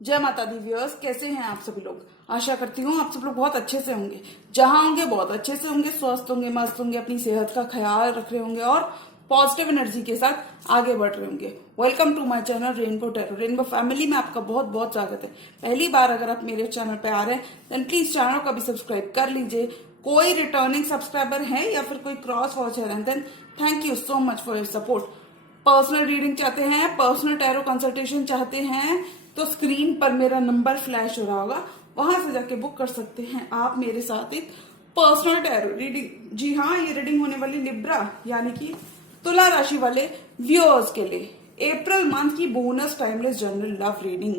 जय माता the viewers, कैसे हैं आप सभी लोग। आशा करती हूँ आप सब लोग बहुत अच्छे से होंगे। जहां होंगे बहुत अच्छे से होंगे, स्वस्थ होंगे, मस्त होंगे, अपनी सेहत का ख्याल रख रहे होंगे और पॉजिटिव एनर्जी के साथ आगे बढ़ रहे होंगे। Welcome to my channel Rainbow Tarot. Rainbow family में आपका बहुत बहुत स्वागत है। पहली बार अगर आप मेरे चैनल पे आ रहे हैं देन प्लीज चैनल को भी सब्सक्राइब कर लीजिए। कोई रिटर्निंग सब्सक्राइबर है या फिर कोई क्रॉस वॉचर है then thank you so much for your support. Personal reading चाहते हैं, पर्सनल टैरो कंसल्टेशन चाहते हैं तो स्क्रीन पर मेरा नंबर फ्लैश हो रहा होगा, वहां से जाके बुक कर सकते हैं आप मेरे साथ एक पर्सनल टैरो रीडिंग। जी हाँ, ये रीडिंग होने वाली लिब्रा यानी कि तुला राशि वाले व्यूअर्स के लिए अप्रैल मंथ की bonus timeless general love reading.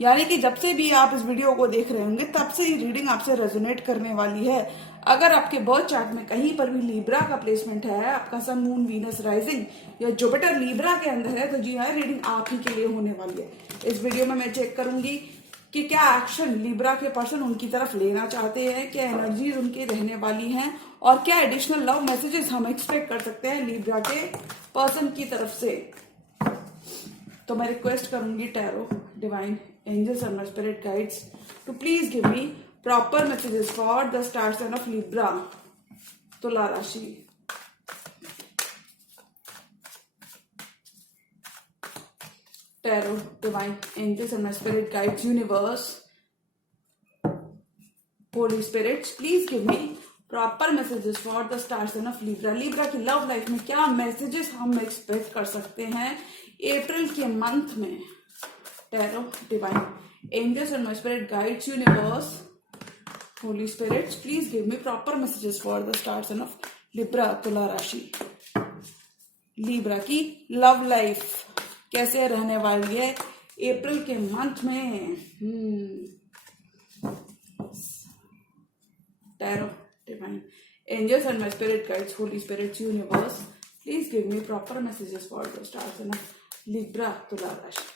यानी कि जब से भी आप इस वीडियो को देख रहे होंगे तब से ये रीडिंग आपसे रेजोनेट करने वाली है। अगर आपके बर्थ चार्ट में कहीं पर भी लीब्रा का प्लेसमेंट है, आपका सन मून वीनस राइजिंग या जुपिटर लीब्रा के अंदर है, तो जी हाँ, रीडिंग आप ही के लिए होने वाली है। इस वीडियो में मैं चेक करूंगी कि क्या एक्शन लीब्रा के पर्सन उनकी तरफ लेना चाहते हैं, क्या एनर्जीज उनके रहने वाली हैं और क्या एडिशनल लव मैसेजेस हम एक्सपेक्ट कर सकते हैं लीब्रा के पर्सन की तरफ से। तो मैं रिक्वेस्ट करूंगी टैरो, डिवाइन एंजल्स और my spirit guides to please give me proper messages for the star sign of Libra, तुला राशि। Tarot, divine angels and my spirit guides, universe, holy spirits, please give me proper messages for the star sign of Libra. Libra की love life में क्या messages हम expect कर सकते हैं अप्रैल के मंथ में। Tarot, divine angels and my spirit guides, universe, holy spirits, please give me proper messages for the star sign of Libra, तुला राशि। लिब्रा की लव लाइफ कैसे रहने वाली है अप्रैल के मंथ में। Tarot, divine angels and my spirit guides, holy spirits, universe, please give me proper messages for the star sign of Libra, तुला राशि।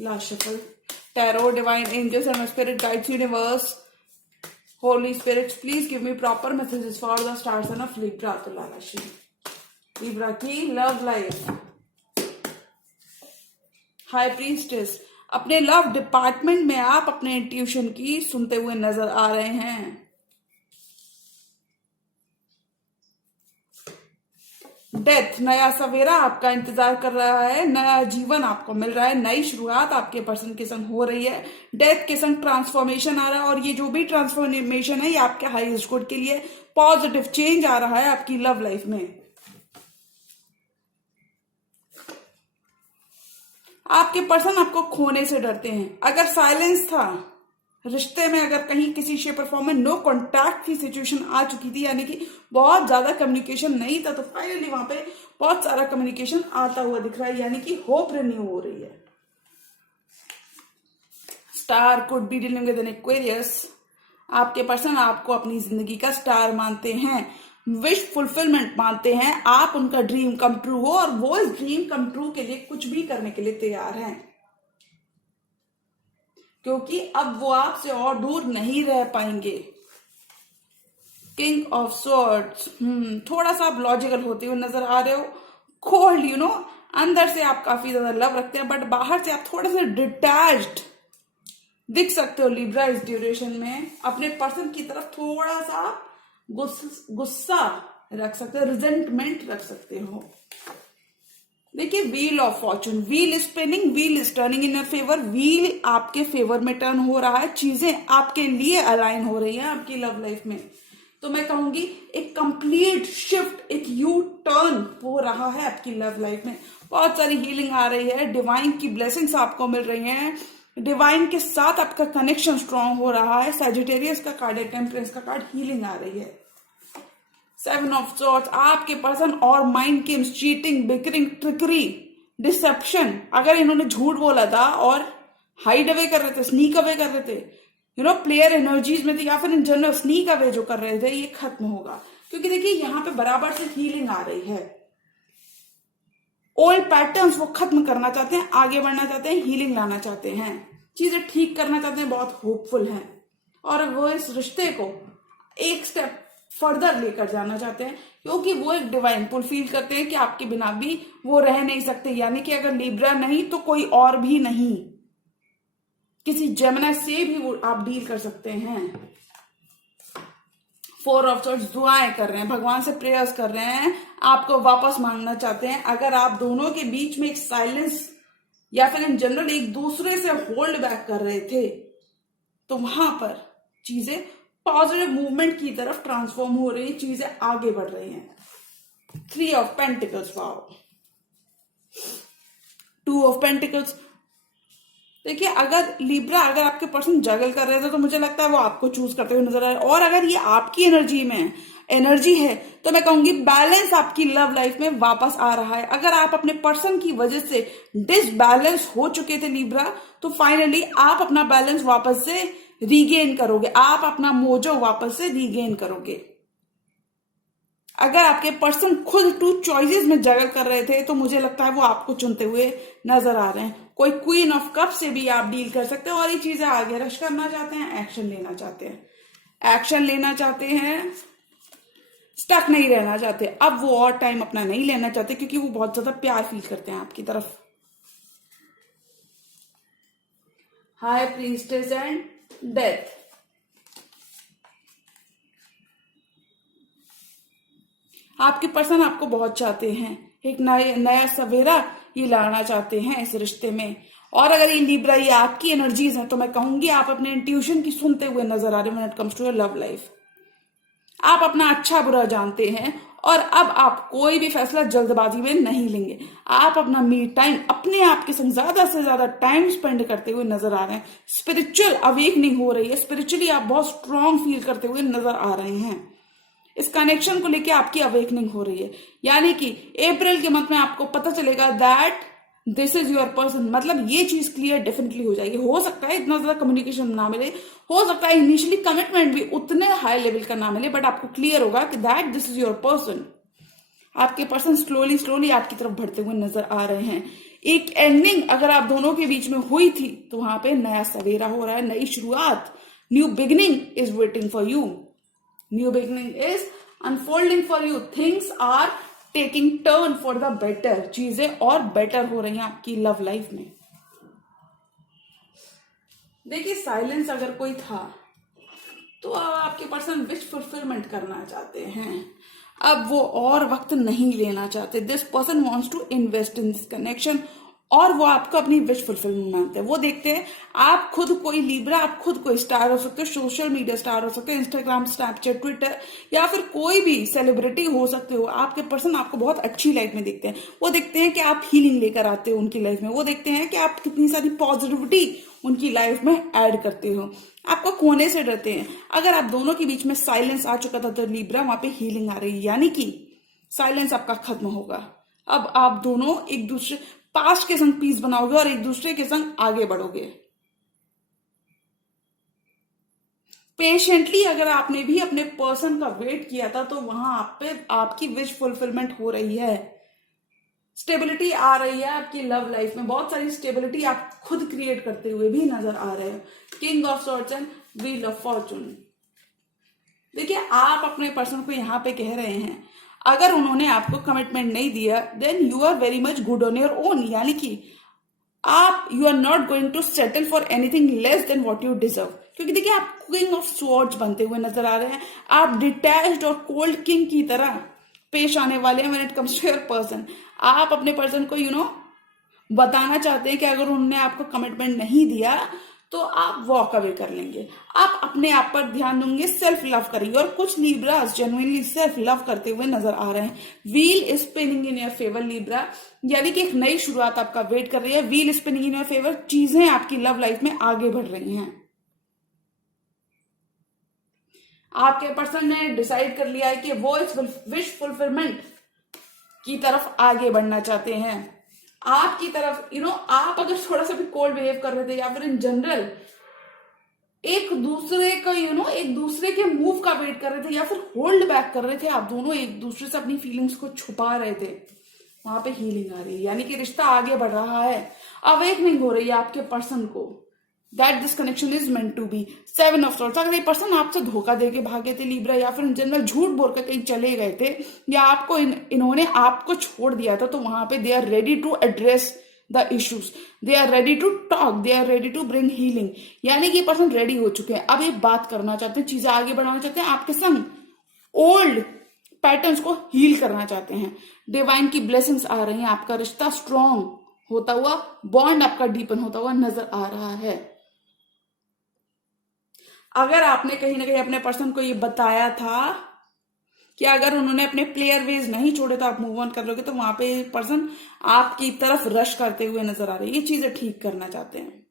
Last shuffle. Tarot, divine angels and my spirit guides, universe, holy spirits, please give me proper messages for the star sign of Libra, तुला राशि। Libra की love life. High priestess, अपने love department में आप अपने intuition की सुनते हुए नजर आ रहे हैं। डेथ, नया सवेरा आपका इंतजार कर रहा है, नया जीवन आपको मिल रहा है, नई शुरुआत आपके पर्सन के संग हो रही है। डेथ के संग ट्रांसफॉर्मेशन आ रहा है और ये जो भी ट्रांसफॉर्मेशन है ये आपके हाईएस्ट गुड के लिए पॉजिटिव चेंज आ रहा है आपकी लव लाइफ में। आपके पर्सन आपको खोने से डरते हैं। अगर साइलेंस था रिश्ते में, अगर कहीं किसी शेप और फॉर्म में नो कॉन्टैक्ट की सिचुएशन आ चुकी थी, यानी कि बहुत ज्यादा कम्युनिकेशन नहीं था, तो फाइनली वहां पे बहुत सारा कम्युनिकेशन आता हुआ दिख रहा है, यानी कि होप रिन्यू हो रही है। Star could be dealing with an Aquarius. आपके पर्सन आपको अपनी जिंदगी का स्टार मानते हैं, विश फुलफिलमेंट मानते हैं, आप उनका ड्रीम कम ट्रू हो और वो इस ड्रीम कम ट्रू के लिए कुछ भी करने के लिए तैयार हैं, क्योंकि अब वो आपसे और दूर नहीं रह पाएंगे। किंग ऑफ स्वॉर्ड्स, थोड़ा सा आप लॉजिकल होते हुए नजर आ रहे हो, कोल्ड अंदर से आप काफी ज्यादा लव रखते हैं बट बाहर से आप थोड़े से डिटैच्ड दिख सकते हो। लिब्रा इस ड्यूरेशन में अपने पर्सन की तरफ थोड़ा सा गुस्सा रख सकते हो, रिजेंटमेंट रख सकते हो। देखिए, wheel of Fortune, wheel is spinning, wheel is turning in your favour. Wheel आपके फेवर में टर्न हो रहा है, चीजें आपके लिए अलाइन हो रही हैं आपकी लव लाइफ में। तो मैं कहूंगी एक कंप्लीट शिफ्ट, एक यू टर्न हो रहा है आपकी लव लाइफ में। बहुत सारी हीलिंग आ रही है, डिवाइन की ब्लेसिंग्स आपको मिल रही हैं, डिवाइन के साथ आपका कनेक्शन स्ट्रांग हो रहा है। सैजिटेरियस का कार्ड है, टेम्परेंस का कार्ड, हीलिंग आ रही है। सेवन ऑफ सॉर्ड्स, आपके पर्सन और mind games, cheating, bickering, trickery, deception, अगर इन्होंने झूठ बोला था और हाइड अवे कर रहे थे, स्नीक अवे कर रहे थे, प्लेयर एनर्जीज में थे, या फिर इन जनरल स्नीक अवे जो कर रहे थे, ये खत्म होगा। क्योंकि देखिए यहाँ पे बराबर से हीलिंग आ रही है। ओल्ड पैटर्न्स वो खत्म करना चाहते हैं, आगे बढ़ना चाहते हैं, हीलिंग लाना चाहते हैं, चीजें ठीक करना चाहते हैं, बहुत होपफुल हैं और वो इस रिश्ते को एक स्टेप फर्दर लेकर जाना चाहते हैं क्योंकि वो एक डिवाइन पुल फील करते हैं कि आपके बिना भी वो रह नहीं सकते। यानी कि अगर लिब्रा नहीं तो कोई और भी नहीं, किसी जेमिनी से भी वो आप डील कर सकते हैं। 4 ऑफ सॉर्ड्स दुआएं कर रहे हैं, भगवान से प्रेयर्स कर रहे हैं, आपको वापस मांगना चाहते हैं। अगर आप दोनों के बीच में एक साइलेंस या फिर इन जनरल एक दूसरे से होल्ड बैक कर रहे थे तो वहां पर चीजें पॉजिटिव मूवमेंट की तरफ ट्रांसफॉर्म हो रही है, चीजें आगे बढ़ रही हैं। 3 of pentacles, wow. 2 of pentacles. देखिए अगर लिब्रा, अगर आपके पर्सन जगल कर रहे थे तो मुझे लगता है वो आपको चूज करते हुए नजर आ रहे हैं। और अगर ये आपकी एनर्जी है तो मैं कहूंगी बैलेंस आपकी लव लाइफ में वापस आ रहा है। अगर आप अपने पर्सन की वजह से डिसबैलेंस हो चुके थे लिब्रा, तो फाइनली आप अपना बैलेंस वापस से रीगेन करोगे, आप अपना मोजो वापस से रीगेन करोगे। अगर आपके पर्सन खुद 2 चॉइसेस में जगल कर रहे थे तो मुझे लगता है वो आपको चुनते हुए नजर आ रहे हैं। कोई क्वीन ऑफ कप से भी आप डील कर सकते हो और ये चीजें आगे रश करना चाहते हैं, एक्शन लेना चाहते हैं, एक्शन लेना चाहते हैं, स्टक नहीं रहना चाहते। अब वो और टाइम अपना नहीं लेना चाहते क्योंकि वो बहुत ज्यादा प्यार फील करते हैं आपकी तरफ। High priestess and death. आपके पर्सन आपको बहुत चाहते हैं, एक नया सवेरा ये लाना चाहते हैं इस रिश्ते में। और अगर ये लिब्रा ये आपकी एनर्जीज हैं तो मैं कहूंगी आप अपने इंट्यूशन की सुनते हुए नजर आ रहे हैं when it comes to your love life. आप अपना अच्छा बुरा जानते हैं और अब आप कोई भी फैसला जल्दबाजी में नहीं लेंगे। आप अपना मी टाइम अपने आप के संग ज्यादा से ज्यादा टाइम स्पेंड करते हुए नजर आ रहे हैं। स्पिरिचुअल अवेकनिंग हो रही है, स्पिरिचुअली आप बहुत स्ट्रांग फील करते हुए नजर आ रहे हैं। इस कनेक्शन को लेके आपकी अवेकनिंग हो रही है, यानी कि अप्रैल के मंथ में आपको पता चलेगा that this is your person. मतलब ये चीज क्लियर डेफिनेटली हो जाएगी। हो सकता है इतना ज्यादा कम्युनिकेशन ना मिले, हो सकता है इनिशियली कमिटमेंट भी उतने हाई लेवल का ना मिले, बट आपको क्लियर होगा कि that this is your person. आपके पर्सन स्लोली आपकी तरफ बढ़ते हुए नजर आ रहे हैं। एक एंडिंग अगर आप दोनों के बीच में हुई थी तो वहां पे नया सवेरा हो रहा है, नई शुरुआत, new beginning is waiting for you, new beginning is unfolding for you, things are taking turn for the better, चीजें और बेटर हो रही हैं आपकी लव लाइफ में। देखिए साइलेंस अगर कोई था तो आपके पर्सन विश फुलफिलमेंट करना चाहते हैं, अब वो और वक्त नहीं लेना चाहते। This person wants to invest in this connection और वो आपको अपनी विश फुलफिलमेंट मानते हैं। वो देखते हैं आप खुद कोई लिब्रा, आप खुद कोई स्टार हो सकते हो, सोशल मीडिया स्टार हो सकते हो, इंस्टाग्राम, स्नैपचैट, ट्विटर या फिर कोई भी सेलिब्रिटी हो सकते हो। आपके पर्सन आपको बहुत अच्छी लाइफ में देखते हैं। वो देखते हैं कि आप हीलिंग लेकर आते हो उनकी लाइफ में। वो देखते हैं कि आप कितनी सारी पॉजिटिविटी उनकी लाइफ में ऐड करते हो। आपको खोने से डरते हैं। अगर आप दोनों के बीच में साइलेंस आ चुका था तो लिब्रा वहां पे हीलिंग आ रही है, यानी कि साइलेंस आपका खत्म होगा। अब आप दोनों एक दूसरे पास्ट के संग पीस बनाओगे और एक दूसरे के संग आगे बढ़ोगे। पेशेंटली अगर आपने भी अपने पर्सन का वेट किया था तो वहां आप पे आपकी विश फुलफिलमेंट हो रही है। स्टेबिलिटी आ रही है आपकी लव लाइफ में, बहुत सारी स्टेबिलिटी आप खुद क्रिएट करते हुए भी नजर आ रहे हैं। King of swords and wheel of Fortune. देखिए आप अपने पर्सन को यहां पे कह रहे हैं अगर उन्होंने आपको कमिटमेंट नहीं दिया then you are very much good on your own, यानी कि आप you are not going to settle for anything less than what you deserve. क्योंकि देखिए आप किंग ऑफ स्वॉर्ड्स बनते हुए नजर आ रहे हैं। आप डिटैच्ड और कोल्ड किंग की तरह पेश आने वाले हैं when it comes to your person. आप अपने पर्सन को बताना चाहते हैं कि अगर उन्होंने आपको कमिटमेंट नहीं दिया तो आप वॉक अवे कर लेंगे। आप अपने आप पर ध्यान देंगे, सेल्फ लव करेंगे। और कुछ लिब्रास जेन्युइनली सेल्फ लव करते हुए नजर आ रहे हैं। Wheel is spinning in your favour Libra, यानी कि एक नई शुरुआत आपका वेट कर रही है। Wheel spinning in your favour, चीजें आपकी लव लाइफ में आगे बढ़ रही हैं। आपके पर्सन ने डिसाइड कर लिया है कि वो इस विश फुलफिलमेंट की तरफ आगे बढ़ना चाहते हैं। आपकी तरफ आप अगर थोड़ा सा भी कोल्ड बिहेव कर रहे थे या फिर इन जनरल एक दूसरे का एक दूसरे के मूव का वेट कर रहे थे या फिर होल्ड बैक कर रहे थे, आप दोनों एक दूसरे से अपनी फीलिंग्स को छुपा रहे थे, वहां पे हीलिंग आ रही है, यानी कि रिश्ता आगे बढ़ रहा है, अवेकनिंग हो रही है आपके पर्सन को, that this connection is meant to be. 7 of swords, अगर ये पर्सन आपसे धोखा देके भागे थे लिब्रा, या फिर जनरल झूठ बोलकर कहीं चले गए थे, या आपको इन्होंने आपको छोड़ दिया था, तो वहां पे they are ready to address the issues, they are ready to talk, they are ready to bring healing, यानी कि पर्सन रेडी हो चुके हैं, अब ये बात करना चाहते हैं, चीजें आगे बढ़ाना चाहते हैं आपके संग, ओल्ड पैटर्न्स को हील करना चाहते हैं। डिवाइन की ब्लेसिंग्स आ रही हैं, आपका रिश्ता स्ट्रॉन्ग होता हुआ, बॉन्ड आपका डीपन होता हुआ नजर आ रहा है। अगर आपने कहीं ना कहीं अपने पर्सन को ये बताया था कि अगर उन्होंने अपने प्लेयर वेज नहीं छोड़े तो आप मूव ऑन कर लोगे, तो वहां पे पर्सन आपकी तरफ रश करते हुए नजर आ रहे हैं, ये चीजें ठीक करना चाहते हैं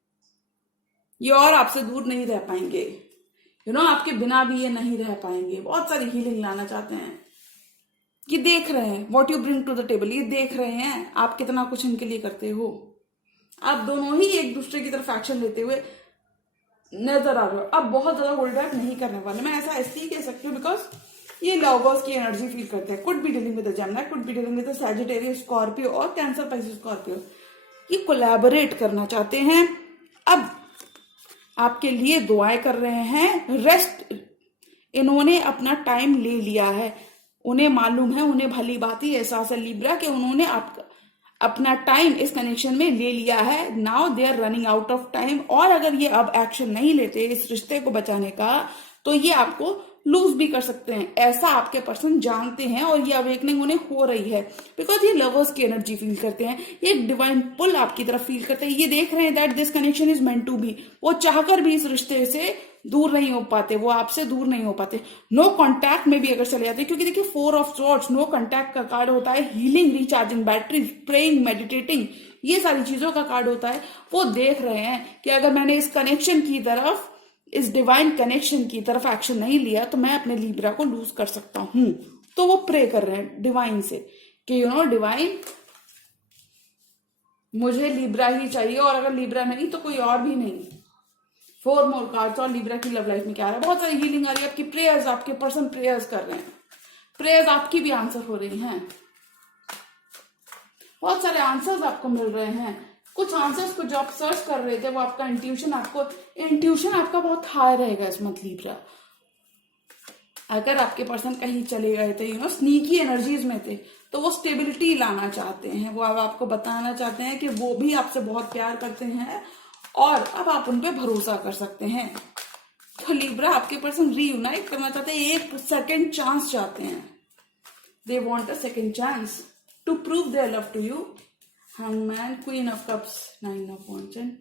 ये, और आपसे दूर नहीं रह पाएंगे, आपके बिना भी ये नहीं रह पाएंगे, बहुत सारी हीलिंग लाना चाहते हैं। ये देख रहे हैं what you bring to the table, ये देख रहे हैं आप कितना कुछ इनके लिए करते हो, आप दोनों ही एक दूसरे की तरफ एक्शन लेते हुए नजर आ रहे हो। अब बहुत ज्यादा होल्ड बैक नहीं करने वाले, मैं ऐसा इसलिए कह सकती हूँ बिकॉज ये लवर्स की एनर्जी फील करते हैं, could be dealing with Gemini, could be dealing with Sagittarius, Scorpio और कैंसर, पाइसेस, स्कॉर्पियो, ये कोलैबोरेट करना चाहते हैं। अब आपके लिए दुआएं कर रहे हैं, रेस्ट, इन्होंने अपना टाइम ले लिया है, उन्हें मालूम है, उन्हें भली बात ही एहसास है लिब्रा कि उन्होंने अपना टाइम इस कनेक्शन में ले लिया है, now they are running out of time, और अगर ये अब एक्शन नहीं लेते इस रिश्ते को बचाने का, तो ये आपको लूज भी कर सकते हैं, ऐसा आपके पर्सन जानते हैं, और ये अवेकनिंग उन्हें हो रही है बिकॉज ये लवर्स की एनर्जी फील करते हैं, ये डिवाइन पुल आपकी तरफ फील करते हैं, ये देख रहे हैं that this connection is meant to be, वो चाहकर भी इस रिश्ते से दूर नहीं हो पाते, वो आपसे दूर नहीं हो पाते, नो कॉन्टैक्ट में भी अगर चले जाते हैं, क्योंकि देखिए 4 ऑफ सॉर्ड्स नो कॉन्टैक्ट का कार्ड होता है, healing, recharging battery, praying, meditating, ये सारी चीजों का कार्ड होता है। वो देख रहे हैं कि अगर मैंने इस कनेक्शन की तरफ, इस डिवाइन कनेक्शन की तरफ एक्शन नहीं लिया तो मैं अपने लिब्रा को लूज कर सकता हूं, तो वो प्रे कर रहे हैं डिवाइन से कि डिवाइन मुझे लिब्रा ही चाहिए, और अगर लिब्रा नहीं तो कोई और भी नहीं। 4 मोर कार्ड्स, और लिब्रा की लव लाइफ में क्या आ रहा है, बहुत सारी हीलिंग आ रही है, आपकी प्रेयर्स, आपके पर्सन प्रेयर्स कर रहे हैं, प्रेयर्स आपकी भी आंसर हो रही हैं, बहुत सारे आंसर्स आपको मिल रहे हैं, कुछ आंसर्स को जो आप सर्च कर रहे थे वो आपका इंट्यूशन आपका बहुत हाई रहेगा इस मंथ लिब्रा। अगर आपके पर्सन कहीं चले गए थे, स्नीकी एनर्जीज में थे, तो वो स्टेबिलिटी लाना चाहते हैं, वो अब आपको बताना चाहते हैं कि वो भी आपसे बहुत प्यार करते हैं और अब आप उन पे भरोसा कर सकते हैं। तो लिब्रा आपके पर्सन रीयूनाइट करना चाहते हैं, एक सेकेंड चांस चाहते हैं, they want a second chance to prove their love to you. Hangman, queen of cups, 9 of wands and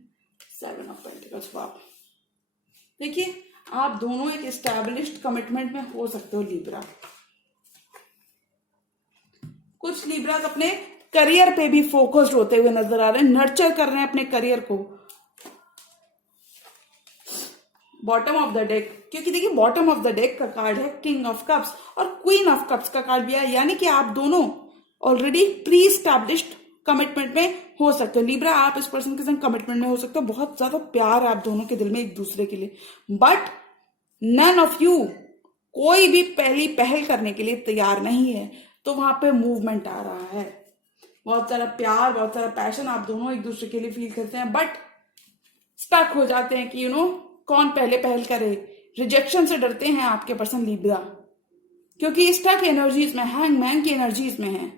7 of pentacles. वाह, देखिए आप दोनों एक एस्टैब्लिश्ड कमिटमेंट में हो सकते हो लिब्रा। कुछ लिब्रास अपने करियर पे भी फोकस्ड होते हुए नजर आ रहे हैं, नर्चर कर रहे हैं अपने करियर को। बॉटम ऑफ द डेक, क्योंकि देखिए बॉटम ऑफ द डेक का कार्ड है किंग ऑफ कप्स और क्वीन ऑफ कप्स का कार्ड भी है, यानी कि आप दोनों ऑलरेडी प्री एस्टैब्लिश्ड कमिटमेंट में हो सकते हो लिब्रा। आप इस पर्सन के संग कमिटमेंट में हो सकते हो, बहुत ज्यादा प्यार है आप दोनों के दिल में एक दूसरे के लिए, बट नन ऑफ यू कोई भी पहली पहल करने के लिए तैयार नहीं है, तो वहां पे मूवमेंट आ रहा है, बहुत सारा प्यार, बहुत सारा पैशन आप दोनों एक दूसरे के लिए फील करते हैं, बट स्टक हो जाते हैं कि कौन पहले पहल करे। रिजेक्शन से डरते हैं आपके पर्सन लिब्रा, क्योंकि स्टक एनर्जीज में, हैंगमैन की एनर्जीज में है,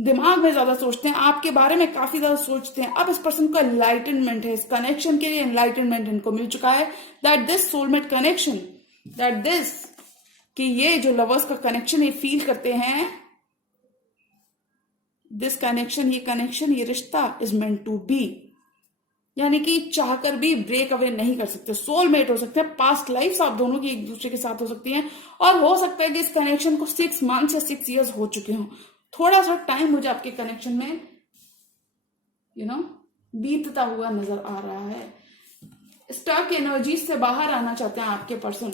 दिमाग में ज्यादा सोचते हैं, आपके बारे में काफी ज्यादा सोचते हैं। अब इस पर्सन को एनलाइटनमेंट है, इस कनेक्शन के लिए एनलाइटनमेंट इनको मिल चुका है, that this soulmate connection, that this, कि ये जो लवर्स का कनेक्शन ये फील करते हैं, दिस कनेक्शन, ये रिश्ता इज मेंट टू बी, यानी कि चाहकर भी ब्रेक अवे नहीं कर सकते, सोलमेट हो सकते हैं, पास्ट लाइफ आप दोनों की एक दूसरे के साथ हो सकती हैं, और हो सकता है कि इस कनेक्शन को 6 मंथ्स या 6 ईयर्स हो चुके हों। थोड़ा सा टाइम मुझे आपके कनेक्शन में बीतता हुआ नजर आ रहा है। स्टक एनर्जी से बाहर आना चाहते हैं आपके पर्सन।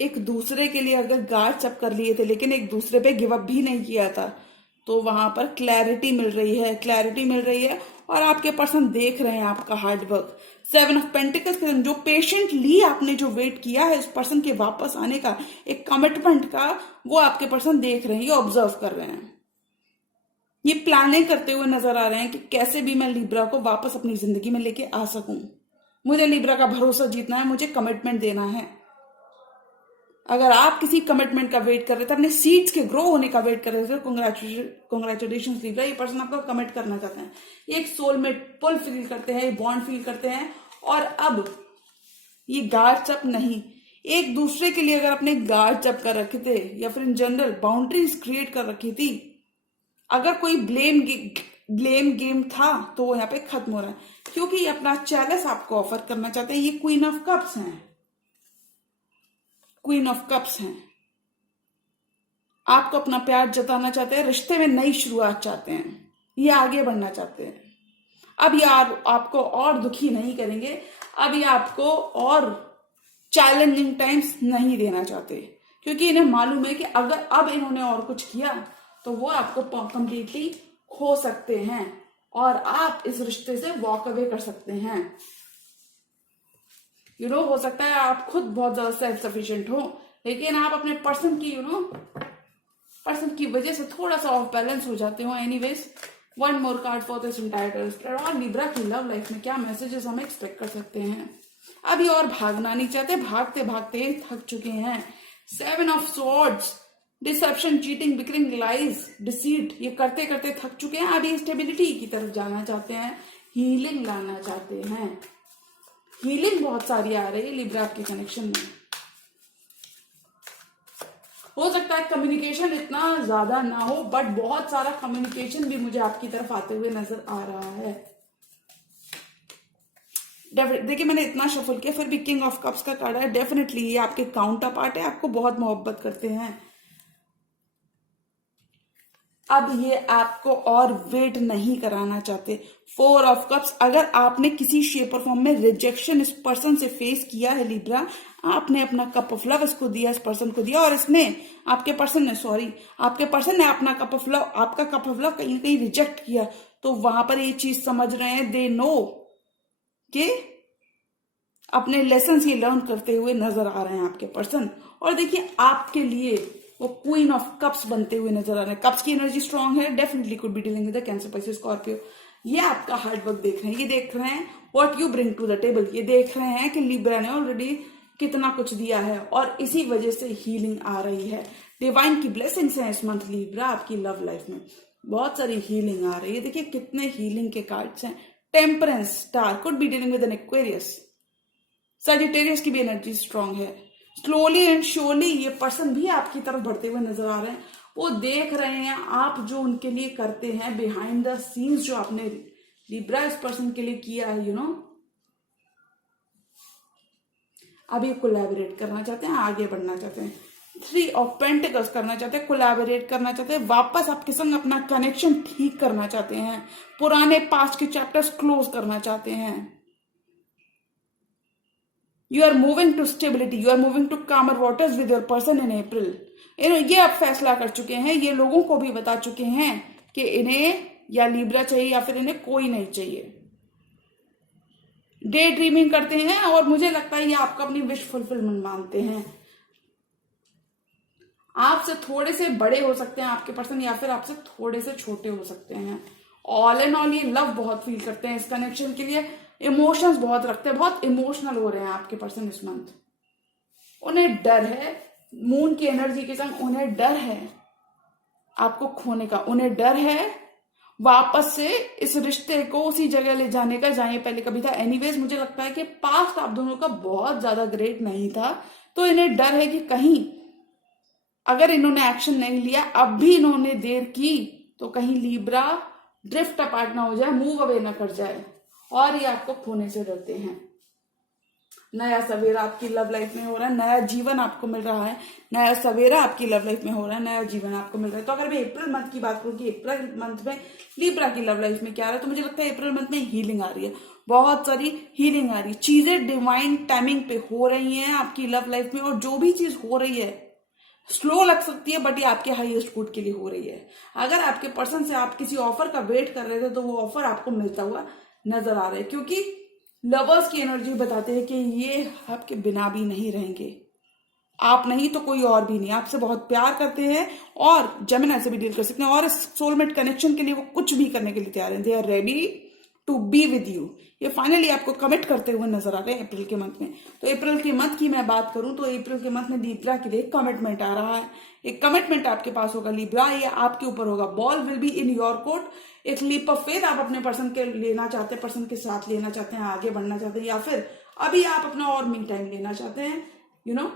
एक दूसरे के लिए अगर गार्ड अप कर लिए थे, लेकिन एक दूसरे पे गिव अप भी नहीं किया था, तो वहां पर क्लैरिटी मिल रही है, क्लैरिटी मिल रही है, और आपके पर्सन देख रहे हैं आपका हार्डवर्क। 7 ऑफ पेंटिकल्स जो पेशेंटली आपने जो वेट किया है उस पर्सन के वापस आने का, एक कमिटमेंट का, वो आपके पर्सन देख रहे हैं, ये ऑब्जर्व कर रहे हैं, ये प्लानिंग करते हुए नजर आ रहे हैं कि कैसे भी मैं लिब्रा को वापस अपनी जिंदगी में लेके आ सकूं। मुझे लिब्रा का भरोसा जीतना है, मुझे कमिटमेंट देना है। अगर आप किसी कमिटमेंट का वेट कर रहे थे, अपने सीड्स के ग्रो होने का वेट कर रहे थे, कॉन्ग्रेचुलेशन लिब्रा, ये पर्सन आपको कमिट करना चाहते हैं, ये एक सोलमेट पुल फील करते हैं, बॉन्ड फील करते हैं, और अब ये गार्ड्स अप नहीं, एक दूसरे के लिए अगर अपने गार्ड्स अप कर रखे थे या फिर इन जनरल बाउंड्रीज क्रिएट कर रखी थी, अगर कोई ब्लेम गेम था तो वो यहाँ पे खत्म हो रहा है, क्योंकि ये अपना चैलेंज आपको ऑफर करना चाहते हैं। ये क्वीन ऑफ कप्स हैं, क्वीन ऑफ कप्स हैं, आपको अपना प्यार जताना चाहते हैं, रिश्ते में नई शुरुआत चाहते हैं, ये आगे बढ़ना चाहते हैं। अब ये आपको और दुखी नहीं करेंगे, अब ये आपको और चैलेंजिंग टाइम्स नहीं देना चाहते, क्योंकि इन्हें मालूम है कि अगर अब इन्होंने और कुछ किया तो वो आपको कंप्लीटली खो सकते हैं और आप इस रिश्ते से वॉक अवे कर सकते हैं। हो सकता है आप खुद बहुत ज्यादा सेल्फ सफिशिएंट हो, लेकिन आप अपने पर्सन की पर्सन की वजह से थोड़ा सा ऑफ बैलेंस हो जाते हो। Anyways, one more card for this entire spread. और लिब्रा की लव लाइफ में क्या मैसेजेस हम एक्सपेक्ट कर सकते हैं? अभी और भागना नहीं चाहते, भागते भागते थक चुके हैं। 7 of swords, deception, cheating, bickering, lies, deceit, ये करते करते थक चुके हैं। अभी स्टेबिलिटी की तरफ जाना चाहते हैं, हीलिंग लाना चाहते हैं। हीलिंग बहुत सारी आ रही है लिब्रा के कनेक्शन में। हो सकता है कम्युनिकेशन इतना ज्यादा ना हो, बट बहुत सारा कम्युनिकेशन भी मुझे आपकी तरफ आते हुए नजर आ रहा है। देखिए, मैंने इतना शफल किया, फिर भी किंग ऑफ कप्स का कार्ड है। डेफिनेटली ये आपके काउंटर पार्ट है, आपको बहुत मोहब्बत करते हैं। अब ये आपको और वेट नहीं कराना चाहते। 4 ऑफ कप्स, अगर आपने किसी शेप और फॉर्म में रिजेक्शन इस पर्सन से फेस किया है लिब्रा, आपने अपना कप ऑफ लव इसको दिया, इस पर्सन को दिया, और इसने आपके पर्सन ने अपना कप ऑफ लव, आपका कप ऑफ लव कहीं ना कहीं रिजेक्ट किया, तो वहां पर ये चीज समझ रहे हैं, दे नो कि अपने लेसन ये लर्न करते हुए नजर आ रहे हैं आपके पर्सन। और देखिए, आपके लिए वो क्वीन ऑफ कप्स बनते हुए नजर आ रहे हैं। कप्स की एनर्जी स्ट्रांग है, definitely could be dealing with cancer, Pisces, Scorpio. ये आपका हार्डवर्क देख रहे हैं, ये देख रहे हैं what you bring to the table, ये देख रहे हैं कि लिब्रा ने ऑलरेडी कितना कुछ दिया है, और इसी वजह से हीलिंग आ रही है। डिवाइन की ब्लेसिंग्स हैं इस मंथ लिब्रा, आपकी लव लाइफ में बहुत सारी हीलिंग आ रही है। देखिए कितने हीलिंग के कार्ड्स हैं। Temperance, star, could be dealing with an Aquarius. Sagittarius की भी एनर्जी स्ट्रांग है। स्लोली एंड श्योरली ये पर्सन भी आपकी तरफ बढ़ते हुए नजर आ रहे हैं। वो देख रहे हैं आप जो उनके लिए करते हैं बिहाइंड द सीन्स, जो आपने लिब्रा इस पर्सन के लिए किया है, अभी कोलैबोरेट करना चाहते हैं, आगे बढ़ना चाहते हैं। 3 ऑफ पेंटिकल्स करना चाहते हैं, कोलैबोरेट करना चाहते हैं, वापस आपके संग अपना कनेक्शन ठीक करना चाहते हैं, पुराने पास्ट के चैप्टर्स क्लोज करना चाहते हैं। You are moving to stability. You are moving to calmer waters with your person in April. ये आप फैसला कर चुके हैं, ये लोगों को भी बता चुके हैं कि इन्हें या लिब्रा चाहिए या फिर इन्हें कोई नहीं चाहिए। डे ड्रीमिंग करते हैं, और मुझे लगता है ये आपका अपनी विश फुलफिलमेंट मानते हैं। आपसे थोड़े से बड़े हो सकते हैं आपके पर्सन, या फिर आपसे थोड़े से छोटे हो सकते हैं। ऑल एंड ऑल ये लव बहुत फील करते हैं इस कनेक्शन के लिए, इमोशंस बहुत रखते हैं, बहुत इमोशनल हो रहे हैं आपके पर्सन इस मंथ। उन्हें डर है, मून की एनर्जी के संग उन्हें डर है आपको खोने का, उन्हें डर है वापस से इस रिश्ते को उसी जगह ले जाने का जहां ये पहले कभी था। एनीवेज, मुझे लगता है कि पास्ट आप दोनों का बहुत ज्यादा ग्रेट नहीं था, तो इन्हें डर है कि कहीं अगर इन्होंने एक्शन नहीं लिया, अब भी इन्होंने देर की, तो कहीं लिब्रा ड्रिफ्ट अपार्ट ना हो जाए, मूव अवे ना कर जाए, और ये आपको खोने से डरते हैं। नया सवेरा आपकी लव लाइफ में हो रहा है, नया जीवन आपको मिल रहा है, नया सवेरा आपकी लव लाइफ में हो रहा है, नया जीवन आपको मिल रहा है। तो अगर मैं अप्रैल मंथ की बात करूं कि अप्रैल मंथ में लिब्रा की लव लाइफ में क्या आ रहा है, तो मुझे लगता है अप्रैल मंथ में हीलिंग आ रही है, बहुत सारी हीलिंग आ रही है। चीजें डिवाइन टाइमिंग पे हो रही हैं आपकी लव लाइफ में, और जो भी चीज हो रही है स्लो लग सकती है बट ये आपके हाईएस्ट गुड के लिए हो रही है। अगर आपके पर्सन से आप किसी ऑफर का वेट कर रहे थे तो वो ऑफर आपको मिलता हुआ नजर आ रहा है, क्योंकि लवर्स की एनर्जी बताते हैं कि ये आपके बिना भी नहीं रहेंगे। आप नहीं तो कोई और भी नहीं, आपसे बहुत प्यार करते हैं और जेमिनी से भी डील कर सकते हैं, और इस सोलमेट कनेक्शन के लिए वो कुछ भी करने के लिए तैयार हैं। They are ready to be with you. ये फाइनली आपको कमिट करते हुए नजर आ रहे हैं अप्रैल के मंथ में। तो अप्रैल के मंथ की मैं बात करूं तो अप्रैल के मंथ में लिब्रा के लिए कमिटमेंट आ रहा है। एक कमिटमेंट आपके पास होगा लिब्रा, ये आपके ऊपर होगा। Ball will be in your court. एक लीप ऑफ फेथ आप अपने पर्सन के लेना चाहते हैं, पर्सन के साथ लेना चाहते हैं, आगे बढ़ना चाहते हैं, या फिर अभी आप अपना और मी टाइम लेना चाहते हैं, you know.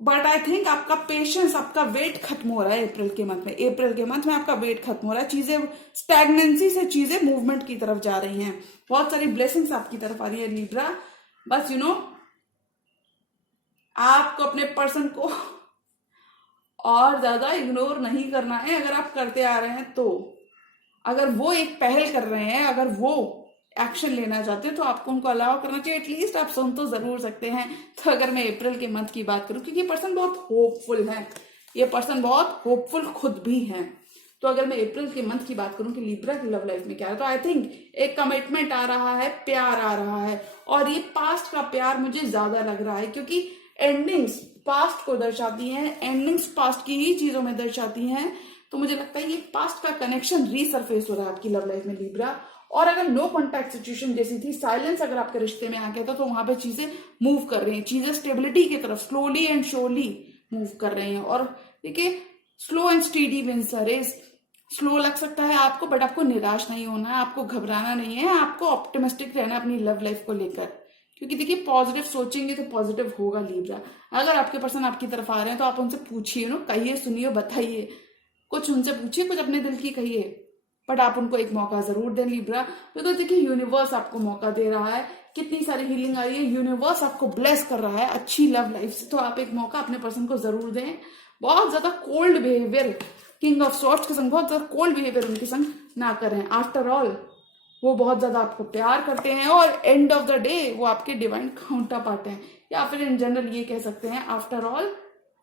But I think आपका पेशेंस, आपका वेट खत्म हो रहा है अप्रैल के मंथ में। अप्रैल के मंथ में आपका वेट खत्म हो रहा है। चीजें स्टैग्नेंसी से चीजें मूवमेंट की तरफ जा रही हैं। बहुत सारी ब्लेसिंग्स आपकी तरफ आ रही है लिब्रा। बस यू नो आपको अपने पर्सन को और ज्यादा इग्नोर नहीं करना है। अगर आप करते आ रहे हैं तो, अगर वो एक पहल कर रहे हैं, अगर वो एक्शन लेना चाहते हैं तो आपको उनको अलाउ करना चाहिए। एटलीस्ट आप सुन तो जरूर सकते हैं। तो अगर मैं अप्रैल के मंथ की बात करूं, क्योंकि ये पर्सन बहुत होपफुल है, ये पर्सन बहुत होपफुल खुद भी है, तो अगर मैं अप्रैल के मंथ की बात करूं कि लिब्रा की लव लाइफ में क्या है, तो आई थिंक एक कमिटमेंट आ रहा है, प्यार आ रहा है। और ये पास्ट का प्यार मुझे ज्यादा लग रहा है, क्योंकि एंडिंग्स पास्ट को दर्शाती हैं, एंडिंग्स पास्ट की ही चीजों में दर्शाती हैं। तो मुझे लगता है ये पास्ट का कनेक्शन रीसरफेस हो रहा है आपकी लव लाइफ में लिब्रा। और अगर नो कॉन्टैक्ट सिचुएशन जैसी थी, साइलेंस अगर आपके रिश्ते में आ गया था, तो वहां पे चीजें मूव कर रही हैं, चीजें स्टेबिलिटी की तरफ स्लोली एंड श्योरली मूव कर रही हैं। और देखिए, slow and steady wins the race. Slow लग सकता है आपको, बट आपको निराश नहीं होना है, आपको घबराना नहीं है, आपको ऑप्टिमिस्टिक रहना अपनी लव लाइफ को लेकर, क्योंकि देखिए पॉजिटिव सोचेंगे तो पॉजिटिव होगा लिब्रा। अगर आपके पर्सन आपकी तरफ आ रहे हैं तो आप उनसे पूछिए, कहिए, सुनिए, बताइए, कुछ उनसे पूछिए, कुछ अपने दिल की कहिए, बट आप उनको एक मौका जरूर दें लिब्रा। तो देखिए यूनिवर्स आपको मौका दे रहा है, कितनी सारी हीलिंग आई है, यूनिवर्स आपको ब्लेस कर रहा है अच्छी लव लाइफ से। तो आप एक मौका अपने पर्सन को जरूर दें। बहुत ज्यादा cold behaviour, king of swords के संग बहुत ज्यादा कोल्ड बिहेवियर उनके संग ना करें। आफ्टर ऑल वो बहुत ज्यादा आपको प्यार करते हैं, और एंड ऑफ द डे वो आपके डिवाइन काउंटर पार्ट हैं, या फिर इन जनरल ये कह सकते हैं, आफ्टर ऑल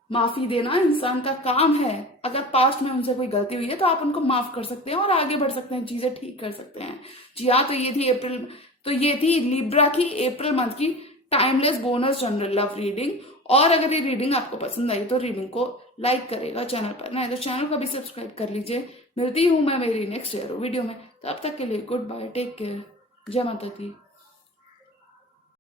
माफी देना इंसान का काम है। अगर पास्ट में उनसे कोई गलती हुई है तो आप उनको माफ कर सकते हैं और आगे बढ़ सकते हैं, चीजें ठीक कर सकते हैं। जी हाँ, तो ये थी लिब्रा की अप्रैल मंथ की timeless bonus general love reading. और अगर ये रीडिंग आपको पसंद आई तो रीडिंग को लाइक करेगा चैनल पर, नहीं तो चैनल को भी सब्सक्राइब कर लीजिए। मिलती हूँ मैं मेरी नेक्स्ट वीडियो में, तब तक के लिए गुड बाय, टेक केयर, जय माता दी।